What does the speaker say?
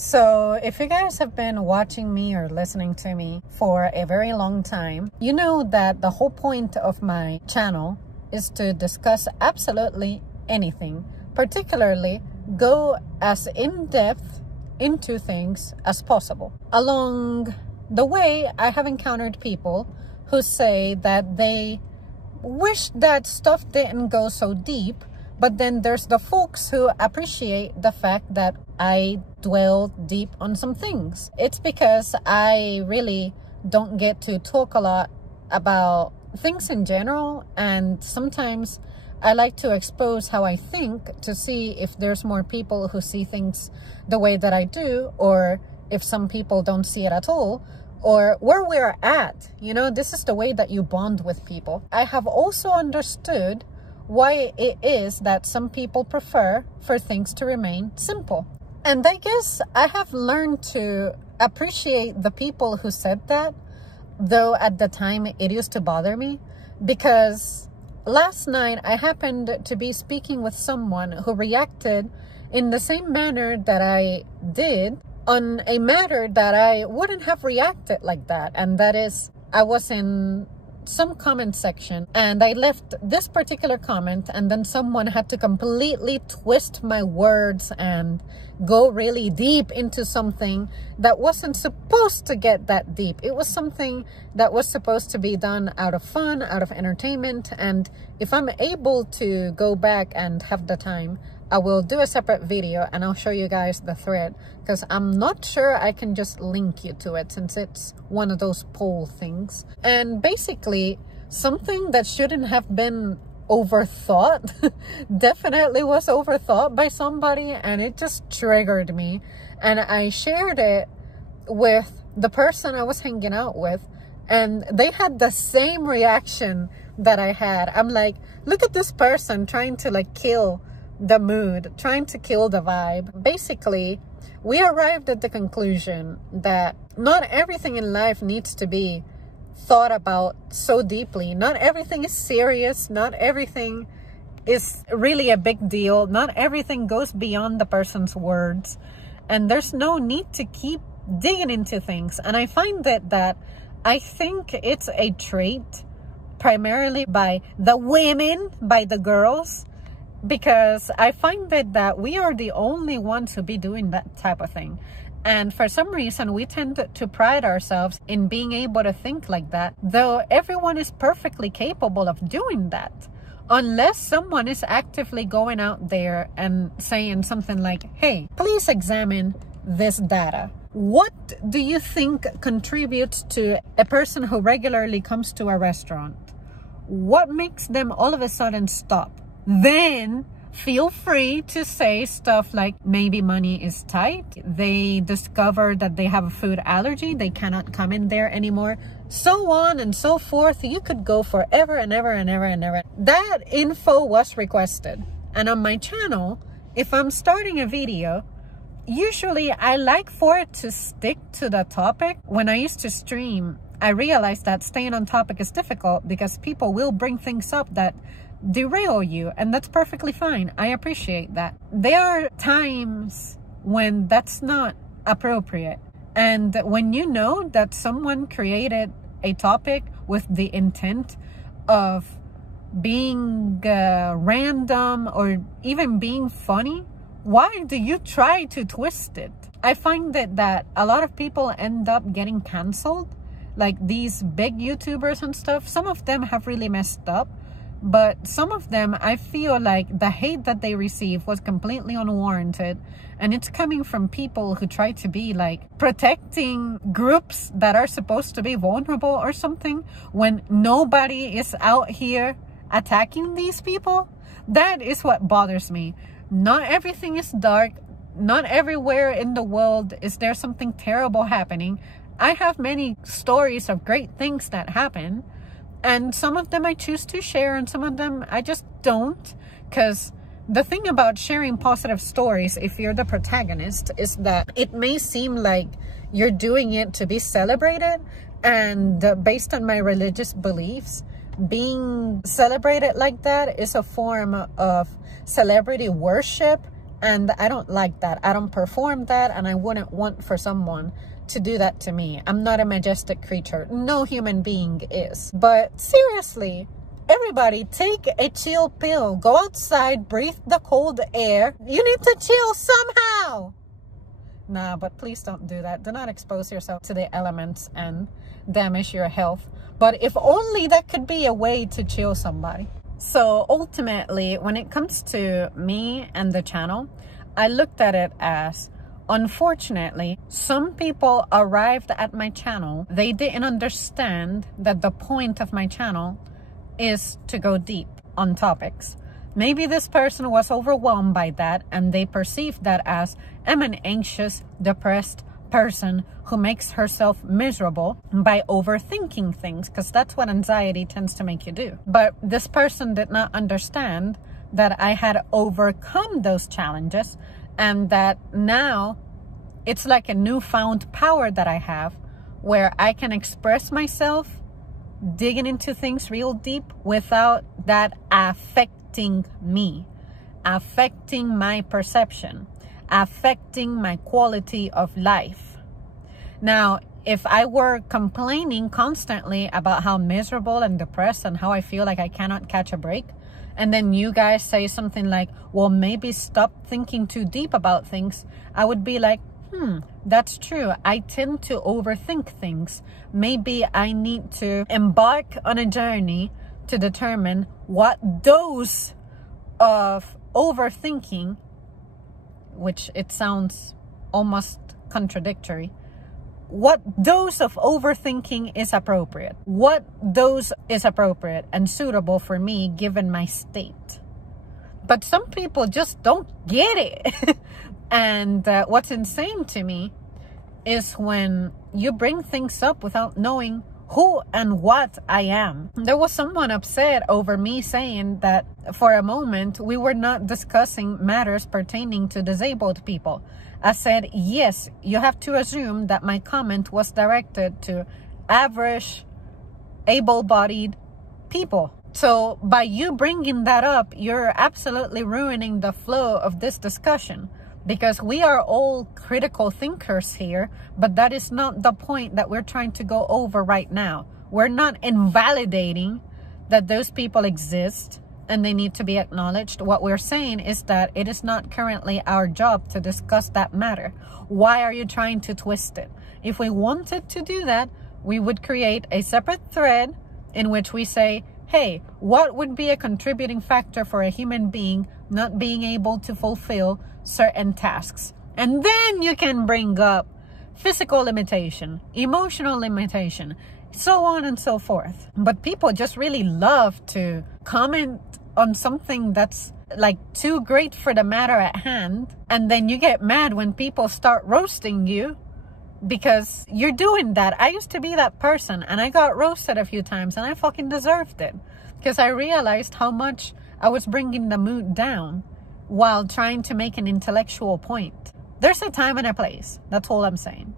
So if you guys have been watching me or listening to me for a very long time, you know that the whole point of my channel is to discuss absolutely anything, particularly go as in-depth into things as possible. Along the way, I have encountered people who say that they wish that stuff didn't go so deep, but then there's the folks who appreciate the fact that I dwell deep on some things. It's because I really don't get to talk a lot about things in general, and sometimes I like to expose how I think to see if there's more people who see things the way that I do, or if some people don't see it at all, or where we're at. You know, this is the way that you bond with people. I have also understood why it is that some people prefer for things to remain simple. And I guess I have learned to appreciate the people who said that, though at the time it used to bother me, because last night I happened to be speaking with someone who reacted in the same manner that I did on a matter that I wouldn't have reacted like that. And that is, I was in some comment section and I left this particular comment, and then someone had to completely twist my words and go really deep into something that wasn't supposed to get that deep. It was something that was supposed to be done out of fun, out of entertainment. And if I'm able to go back and have the time, I will do a separate video and I'll show you guys the thread, because I'm not sure I can just link you to it since it's one of those poll things. And basically, something that shouldn't have been overthought definitely was overthought by somebody, and it just triggered me. And I shared it with the person I was hanging out with, and they had the same reaction that I had. I'm like, look at this person trying to like kill the mood, trying to kill the vibe. Basically, we arrived at the conclusion that not everything in life needs to be thought about so deeply. Not everything is serious. Not everything is really a big deal. Not everything goes beyond the person's words. And there's no need to keep digging into things. And I find that I think it's a trait primarily by the women, by the girls, because I find that we are the only ones who be doing that type of thing. And for some reason, we tend to pride ourselves in being able to think like that, though everyone is perfectly capable of doing that, unless someone is actively going out there and saying something like, hey, please examine this data. What do you think contributes to a person who regularly comes to a restaurant? What makes them all of a sudden stop? Then feel free to say stuff like maybe money is tight, they discover that they have a food allergy, they cannot come in there anymore, so on and so forth. You could go forever and ever and ever and ever. That info was requested. And on my channel, if I'm starting a video, usually I like for it to stick to the topic. When I used to stream, I realized that staying on topic is difficult because people will bring things up that derail you, and that's perfectly fine. I appreciate that. There are times when that's not appropriate, and when you know that someone created a topic with the intent of being random or even being funny, why do you try to twist it? I find that a lot of people end up getting canceled, like these big YouTubers and stuff. Some of them have really messed up, but some of them, I feel like the hate that they receive was completely unwarranted. And it's coming from people who try to be like protecting groups that are supposed to be vulnerable or something, when nobody is out here attacking these people. That is what bothers me. Not everything is dark. Not everywhere in the world is there something terrible happening. I have many stories of great things that happen. And some of them I choose to share, and some of them I just don't. Because the thing about sharing positive stories, if you're the protagonist, is that it may seem like you're doing it to be celebrated. And based on my religious beliefs, being celebrated like that is a form of celebrity worship. And I don't like that. I don't perform that, and I wouldn't want for someone to do that to me. I'm not a majestic creature. No human being is. But seriously, everybody take a chill pill. Go outside, breathe the cold air. You need to chill somehow. Nah, but please don't do that. Do not expose yourself to the elements and damage your health. But if only that could be a way to chill somebody. So ultimately, when it comes to me and the channel, I looked at it as, unfortunately, some people arrived at my channel. They didn't understand that the point of my channel is to go deep on topics. Maybe this person was overwhelmed by that, and they perceived that as, I'm an anxious, depressed person who makes herself miserable by overthinking things, because that's what anxiety tends to make you do. But this person did not understand that I had overcome those challenges, and that now it's like a newfound power that I have, where I can express myself, digging into things real deep without that affecting me, affecting my perception, affecting my quality of life. Now, if I were complaining constantly about how miserable and depressed and how I feel like I cannot catch a break, and then you guys say something like, well, maybe stop thinking too deep about things, I would be like, that's true. I tend to overthink things. Maybe I need to embark on a journey to determine what dose of overthinking, which it sounds almost contradictory, what dose of overthinking is appropriate? What dose is appropriate and suitable for me given my state? But some people just don't get it. And what's insane to me is when you bring things up without knowing who and what I am. There was someone upset over me saying that for a moment we were not discussing matters pertaining to disabled people. I said, yes, you have to assume that my comment was directed to average, able-bodied people. So by you bringing that up, you're absolutely ruining the flow of this discussion. Because we are all critical thinkers here, but that is not the point that we're trying to go over right now. We're not invalidating that those people exist and they need to be acknowledged. What we're saying is that it is not currently our job to discuss that matter. Why are you trying to twist it? If we wanted to do that, we would create a separate thread in which we say, hey, what would be a contributing factor for a human being not being able to fulfill certain tasks? And then you can bring up physical limitation, emotional limitation, so on and so forth. But people just really love to comment on something that's like too great for the matter at hand, and then you get mad when people start roasting you because you're doing that. I used to be that person, and I got roasted a few times, and I fucking deserved it because I realized how much I was bringing the mood down while trying to make an intellectual point. There's a time and a place. That's all I'm saying.